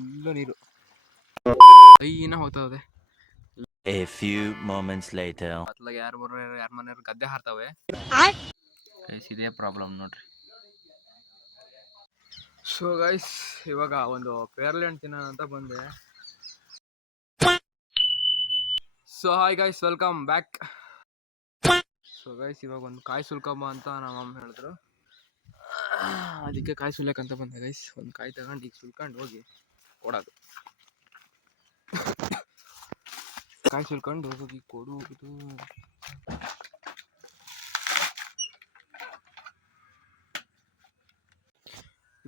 Full ನೀರು ಐನ ಹೋಗ್ತದೆ. A few moments later. ಅತ್ಲಾಗ ಯಾರ ಮನೆಯವ್ರು ಗದ್ದೆ ಹಾರ್ತವೆ. ಇದೇ ಪ್ರಾಬ್ಲಮ್ ನೋಡ್ರಿ. ಸೊ ಗೈಸ್ ಇವಾಗ ಒಂದು ಪೇರ್ಲೆ ಹಣ್ಣು ತಿನ್ನೋಣ ಅಂತ ಬಂದೆ. So hi guys, welcome back. So guys ಇವಾಗ ಒಂದು ಕಾಯಿ ಸುಲ್ಕಮ್ಮ ಅಂತ ನಮ್ಮ ಅಮ್ಮ ಹೇಳಿದ್ರು, ಅದಕ್ಕೆ ಕಾಯಿ ಸುಲ್ಕಂತ ಬಂದೆ ಗೈಸ್. ಒಂದು ಕಾಯಿ ತಗೊಂಡು ಈಗ ಸುಲ್ಕೊಂಡು ಹೋಗಿ ಕೊಡೋದು. ಕಾಯಿ ಸುಲ್ಕೊಂಡು ಹೋಗಿ ಕೊಡುವುದು.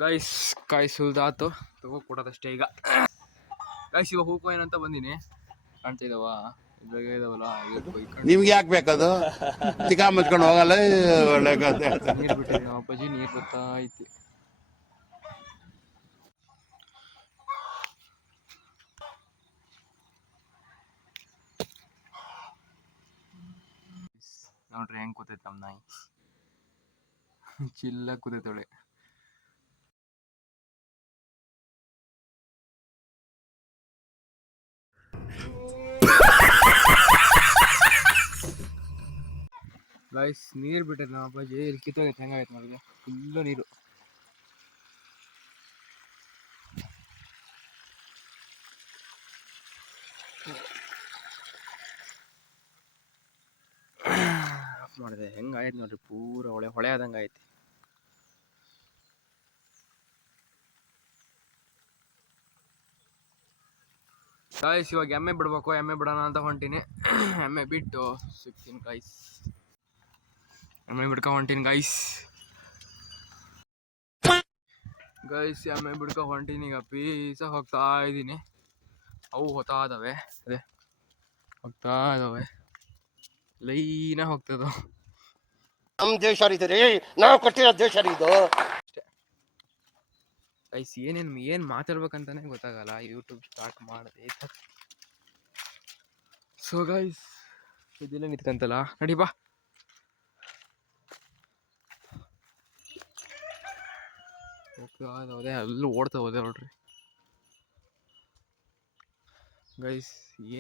ಗೈಸ್ ಕಾಯಿ ಸುಲ್ದಾತು, ತಗೋ ಕೊಡೋದಷ್ಟೇ ಈಗ. ಗೈಸ್ ಇವಾಗ ಹೂವು ಏನಂತ ಬಂದೀನಿ, ಕಾಣ್ತಾ ಇದಾವ ಇದಾವಲ್ಲ. ನಿಮ್ಗೆ ಯಾಕೆ ಬೇಕದು? ಚಿಕ್ಕ ಮುಚ್ಕೊಂಡು ಹೋಗಲ್ಲ. ಒಳ್ಳೆ ನೀರು ಬಿಟ್ಟಿದ್ದೀನಿ ನಮ್ಮ ಅಪ್ಪಾಜಿ, ನೀರು ಬರ್ತಾ ಐತಿ. ನೋಡ್ರಿ ಹೆಂಗ್ ಕೂತೈತೆ ನಮ್ಮ ನಾಯಿ, ಚಿಲ್ಲ ಕೂತೈತೊಳೆ. ಗೈಸ್ ನೀರು ಬಿಟ್ಟೈತೆ ನಮ್ಮ ಅಪ್ಪಾಜಿ, ಇಲ್ಲಿ ಕಿತ್ತೋಗೈತೆ. ಹೆಂಗಾಗೈತೆ ನೋಡಿದ್ರೆ ಫುಲ್ಲು ನೀರು. ಆಫ್ ಮಾಡಿದೆ, ಹೆಂಗಾಯ್ತು ನೋಡ್ರಿ, ಪೂರ ಹೊಳೆ ಆದಂಗೆ ಐತಿ. ಗಾಯ್ಸ್ ಇವಾಗ ಎಮ್ಮೆ ಬಿಡ್ಬೇಕು, ಎಮ್ಮೆ ಬಿಡೋಣ ಅಂತ ಹೊಂಟೀನಿ. ಎಮ್ಮೆ ಬಿಟ್ಟು ಸಿಗ್ತೀನಿ ಗೈಸ್. ಎಮ್ಮೆ ಬಿಡ್ಕೊ ಹೊಂಟೀನಿ ಗೈಸ್. ಎಮ್ಮೆ ಬಿಡ್ಕೊ ಹೊಂಟೀನಿ ಈಗ. ಪೀಸ ಹೋಗ್ತಾ ಇದ್ದೀನಿ. ಅವು ಹೋಗ್ತಾ ಇದಾವೆ, ಅದೇ ಹೋಗ್ತಾ ಇದಾವೆ, ಲೈನ ಹೋಗ್ತದ. ನಮ್ಮ ದೇಶ ರೀ, ನಾವು ಕೊಟ್ಟಿರೋ ದೇಶ ಇದು. ಗೈಸ್ ಏನು ಮಾತಾಡ್ಬೇಕಂತಾನೆ ಗೊತ್ತಾಗಲ್ಲ, ಯೂಟ್ಯೂಬ್ ಸ್ಟಾರ್ಟ್ ಮಾಡಿದೆ. ಸೊ ಗೈಸ್ ಇದೆಲ್ಲ ನಿಂತ್ಕಂತಲ್ಲ, ನಡಿ ಬಾ. ಹೋಗ್ತಾ ಅಲ್ಲೂ ಓಡ್ತಾ ಹೋದೆ ನೋಡ್ರಿ. ಗೈಸ್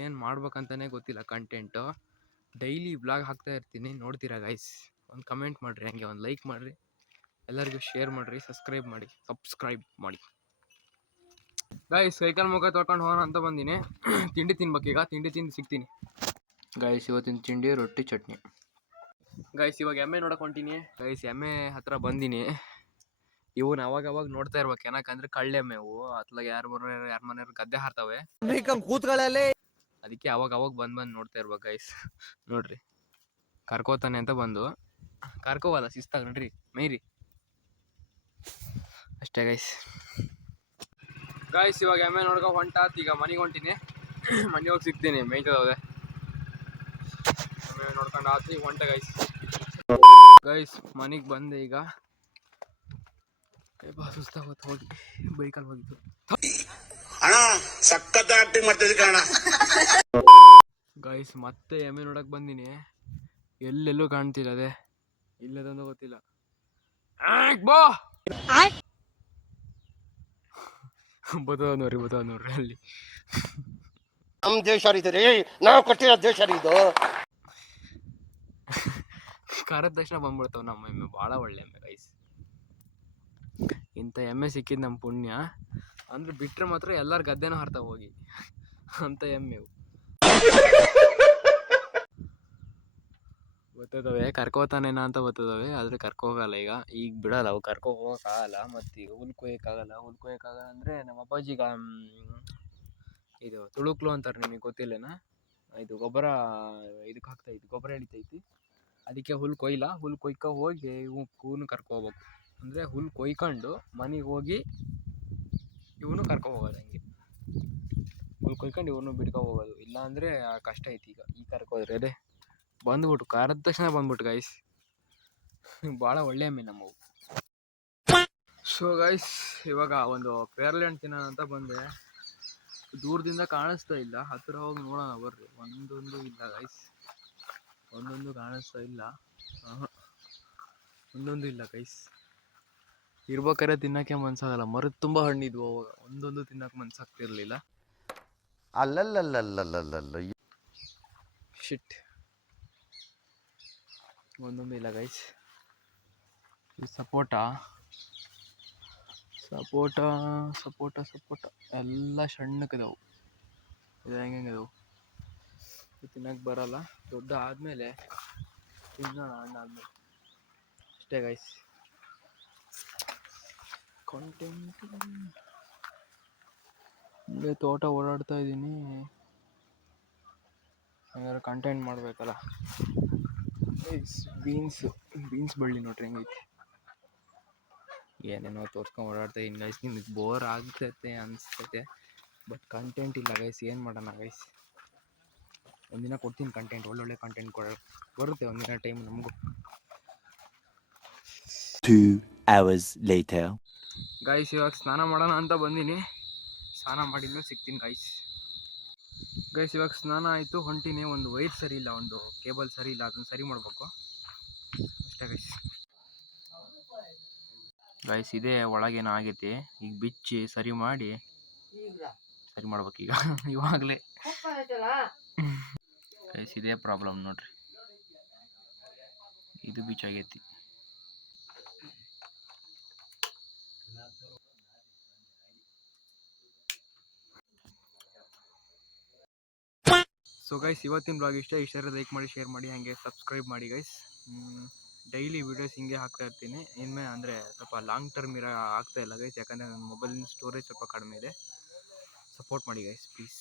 ಏನು ಮಾಡ್ಬೇಕಂತಾನೆ ಗೊತ್ತಿಲ್ಲ ಕಂಟೆಂಟು. ಡೈಲಿ ಬ್ಲಾಗ್ ಹಾಕ್ತಾ ಇರ್ತೀನಿ, ನೋಡ್ತೀರಾ ಗೈಸ್? ಒಂದು ಕಮೆಂಟ್ ಮಾಡಿರಿ, ಹಂಗೆ ಒಂದು ಲೈಕ್ ಮಾಡಿರಿ, ಎಲ್ಲರಿಗೂ ಶೇರ್ ಮಾಡಿರಿ, ಸಬ್ಸ್ಕ್ರೈಬ್ ಮಾಡಿ ಗೈಸ್. ಸೈಕಲ್ ಮುಖ ತೊಳ್ಕೊಂಡು ಹೋಗೋಣ ಅಂತ ಬಂದೀನಿ. ತಿಂಡಿ ತಿನ್ಬೇಕೀಗ, ತಿಂಡಿ ತಿಂದು ಸಿಗ್ತೀನಿ ಗೈಸ್. ಇವತ್ತಿನ ತಿಂಡಿ ರೊಟ್ಟಿ ಚಟ್ನಿ. ಗೈಸ್ ಇವಾಗ ಎಮ್ಮೆ ನೋಡಕ್ಕೆ ಹೊಂಟೀನಿ ಗೈಸ್. ಎಮ್ಮೆ ಹತ್ರ ಬಂದೀನಿ. ಇವನ್ ಅವಾಗ ನೋಡ್ತಾ ಇರ್ಬೇಕು, ಏನಕ್ಕಂದ್ರೆ ಕಳ್ಳೆಮ್ಮೆ ಇವು. ಅತ್ಲಾಗ ಯಾರ ಮನೆಯವ್ರು ಗದ್ದೆ ಹಾರ್ತವೆ, ಕೂತ್ಗಳಲ್ಲಿ. ಅದಕ್ಕೆ ಅವಾಗ ಬಂದು ನೋಡ್ತಾ ಇರ್ಬೇಕು ಗೈಸ್. ನೋಡ್ರಿ ಕರ್ಕೋತಾನೆ ಅಂತ ಬಂದು ಕರ್ಕೋವಲ್ಲ, ಶಿಸ್ತಾಗ ನೋಡ್ರಿ ಮೈರಿ ಅಷ್ಟೇ ಗೈಸ್. ಇವಾಗ ಎಮ್ಮೆ ನೋಡ್ಕೊ ಹೊಂಟಾತ್. ಈಗ ಮನೆಗೆ ಹೊಂಟೀನಿ, ಮನೆ ಹೋಗಿ ಸಿಗ್ತೀನಿ. ಮೇಯ್ತದವೆ ಎಮ್ಮೆ ನೋಡ್ಕೊಂಡು ಆತು, ಈಗ ಹೊಂಟೆ ಗೈಸ್. ಮನೆಗೆ ಬಂದೆ ಈಗ. ಸುಸ್ತಾಗೋದು, ಹೋಗಿ ಬೈಕಲ್ಲಿ ಹೋಗಿದ್ದು. ಗೈಸ್ ಮತ್ತೆ ಎಮ್ಮೆ ನೋಡಕ್ ಬಂದಿನಿ, ಎಲ್ಲೆಲ್ಲೂ ಕಾಣ್ತಿಲ್ಲ. ಅದೇ ಇಲ್ಲದಂದು ಗೊತ್ತಿಲ್ಲ. ಬತ್ತದ ನೋಡ್ರಿ ಅಲ್ಲಿ. ನಮ್ಮ ದೇಶ ರೀ, ನಾವು ಕೊಟ್ಟಿರೋ ದೇಶ ಇದು. ಕರೆದ ತಕ್ಷಣ ಬಂದ್ಬಿಡ್ತಾವ ನಮ್ಮ ಎಮ್ಮೆ. ಭಾಳ ಒಳ್ಳೆ ಎಮ್ಮೆ ಗೈಸ್. ಇಂಥ ಎಮ್ಮೆ ಸಿಕ್ಕಿದ್ ನಮ್ಮ ಪುಣ್ಯ. ಅಂದ್ರೆ ಬಿಟ್ರೆ ಮಾತ್ರ ಎಲ್ಲಾರು ಗದ್ದೆನೂ ಹಾರ್ತಾವ ಹೋಗಿ ಅಂತ ಎಮ್ಮೆವು. ಬರ್ತದವೆ ಕರ್ಕೋತಾನೇನ ಅಂತ ಬರ್ತದವೆ, ಆದ್ರೆ ಕರ್ಕೋಗಲ್ಲ. ಈಗ ಬಿಡಲ್ಲ ಅವು, ಕರ್ಕೊ ಹೋಗೋಕ್ಕಾಗಲ್ಲ. ಮತ್ತು ಈಗ ಹುಲ್ ಕೊಯ್ಯೋಕ್ಕಾಗಲ್ಲ ಅಂದರೆ ನಮ್ಮ ಅಪ್ಪಾಜಿಗ ಇದು ತುಳುಕ್ಲು ಅಂತಾರೆ, ನಿಮಗೆ ಗೊತ್ತಿಲ್ಲೇನಾ? ಇದು ಗೊಬ್ಬರ ಇದಕ್ಕೆ ಹಾಕ್ತೈತಿ, ಗೊಬ್ಬರ ಎಳಿತೈತಿ. ಅದಕ್ಕೆ ಹುಲ್ ಕೊಯ್ಕೊ ಹೋಗಿ ಇವನು ಕರ್ಕೋಬೇಕು. ಅಂದರೆ ಹುಲ್ ಕೊಯ್ಕೊಂಡು ಮನೆಗೆ ಹೋಗಿ ಇವನು ಕರ್ಕೊ ಹೋಗೋದು. ಹಂಗೆ ಹುಲ್ ಕೊಯ್ಕೊಂಡು ಇವನು ಬಿಡ್ಕೊ ಹೋಗೋದು. ಇಲ್ಲಾಂದರೆ ಕಷ್ಟ ಐತಿ. ಈಗ ಕರ್ಕೋದ್ರೆ ಅದೇ ಬಂದ್ಬಿಟ್ಟು ಕರೆದ ತಕ್ಷಣ ಬಂದ್ಬಿಟ್ಟು ಗೈಸ್. ಭಾಳ ಒಳ್ಳೆ ಎಮ್ಮೆ ನಮ್ಮವು. ಸೊ ಗೈಸ್ ಇವಾಗ ಒಂದು ಪೇರ್ಲೆ ಹಣ್ಣು ತಿನ್ನೋಣ ಅಂತ ಬಂದೆ. ದೂರದಿಂದ ಕಾಣಿಸ್ತಾ ಇಲ್ಲ, ಹತ್ತಿರ ಹೋಗಿ ನೋಡೋಣ ಬರ್ರಿ. ಒಂದೊಂದು ಇಲ್ಲ ಗೈಸ್, ಒಂದೊಂದು ಕಾಣಿಸ್ತಾ ಇಲ್ಲ. ಒಂದೊಂದು ಇಲ್ಲ ಗೈಸ್. ಇರ್ಬೇಕಾದ್ರೆ ತಿನ್ನೋಕ್ಕೆ ಮನ್ಸಾಗಲ್ಲ. ಮರದ ತುಂಬ ಹಣ್ಣಿದ್ವು ಅವಾಗ, ಒಂದೊಂದು ತಿನ್ನೋಕೆ ಮನ್ಸಾಗ್ತಿರ್ಲಿಲ್ಲ. ಅಲ್ಲಲ್ಲಲ್ಲಲ್ಲಲ್ಲಲ್ಲ ಶಿಟ್, ಒಂದೊಂದು ಇಲ್ಲ ಗೈಸ್. ಈ ಸಪೋಟ ಸಪೋಟ ಸಪೋಟ ಸಪೋಟ ಎಲ್ಲ ಸಣ್ಣಕ್ಕಿದಾವು. ಇದು ಹೆಂಗಿದಾವು ತಿನ್ನಕ್ಕೆ ಬರಲ್ಲ. ದೊಡ್ಡ ಆದಮೇಲೆ ತಿನ್ನೋಣ, ಹಣ್ಣಾದ್ಮೇಲೆ ಅಷ್ಟೇ ಗೈಸ್. ಕಾಂಟೆಂಟ್ ಹಿಂಗೆ ತೋಟ ಓಡಾಡ್ತಾ ಇದ್ದೀನಿ, ಹಂಗಾರೆ ಕಂಟೆಂಟ್ ಮಾಡಬೇಕಲ್ಲ. ಬೀನ್ಸ್ ಬಳ್ಳಿ ನೋಡ್ರಿ ಹೆಂಗೈತಿ. ಏನೇನೋ ತೋರ್ಸ್ಕೊಂಡು ಓಡಾಡ್ತಾ ಇದ್ದೀನಿ ಗೈಸ್. ನಿಮಗೆ ಬೋರ್ ಆಗ್ತೈತೆ ಅನಿಸ್ತೈತೆ, ಬಟ್ ಕಂಟೆಂಟ್ ಇಲ್ಲ ಗೈಸ್. ಏನು ಮಾಡೋಣ ಗೈಸ್, ಒಂದಿನ ಕೊಡ್ತೀನಿ ಕಂಟೆಂಟ್, ಒಳ್ಳೊಳ್ಳೆ ಕಂಟೆಂಟ್ ಬರುತ್ತೆ ಒಂದಿನ ಟೈಮ್ ನಮಗೂ. 2 hours later. ಗೈಸ್ ಇವಾಗ ಸ್ನಾನ ಮಾಡೋಣ ಅಂತ ಬಂದೀನಿ. ಸ್ನಾನ ಮಾಡಿದ್ಮೇಲೆ ಸಿಗ್ತೀನಿ ಗೈಸ್. ಇವಾಗ ಸ್ನಾನ ಆಯಿತು, ಹೊಂಟಿನಿ. ಒಂದು ವೈರ್ ಸರಿ ಇಲ್ಲ, ಒಂದು ಕೇಬಲ್ ಸರಿ ಇಲ್ಲ, ಅದನ್ನು ಸರಿ ಮಾಡಬೇಕು ಅಷ್ಟೇ ಗೈಸ್. ಇದೇ ಒಳಗೇನೋ ಆಗೈತಿ, ಈಗ ಬಿಚ್ಚಿ ಸರಿ ಮಾಡಿ ಸರಿ ಮಾಡ್ಬೇಕೀಗ. ಇವಾಗಲೇ ಗೈಸ್ ಇದೇ ಪ್ರಾಬ್ಲಮ್ ನೋಡ್ರಿ, ಇದು ಬಿಚ್ಚಾಗೈತಿ. ಸೊ ಗೈಸ್ ಇವತ್ತಿನ ಬ್ಲಾಗ್ ಇಷ್ಟ ಲೈಕ್ ಮಾಡಿ, ಶೇರ್ ಮಾಡಿ, ಹಾಗೆ ಸಬ್ಸ್ಕ್ರೈಬ್ ಮಾಡಿ ಗೈಸ್. ಡೈಲಿ ವೀಡಿಯೋಸ್ ಹಿಂಗೆ ಹಾಕ್ತಾ ಇರ್ತೀನಿ ಇನ್ಮೇಲೆ. ಅಂದರೆ ಸ್ವಲ್ಪ ಲಾಂಗ್ ಟರ್ಮ್ ಆಗ್ತಾ ಇಲ್ಲ ಗೈಸ್, ಯಾಕಂದರೆ ನನ್ನ ಮೊಬೈಲಿನ ಸ್ಟೋರೇಜ್ ಸ್ವಲ್ಪ ಕಡಿಮೆ ಇದೆ. ಸಪೋರ್ಟ್ ಮಾಡಿ ಗೈಸ್ ಪ್ಲೀಸ್.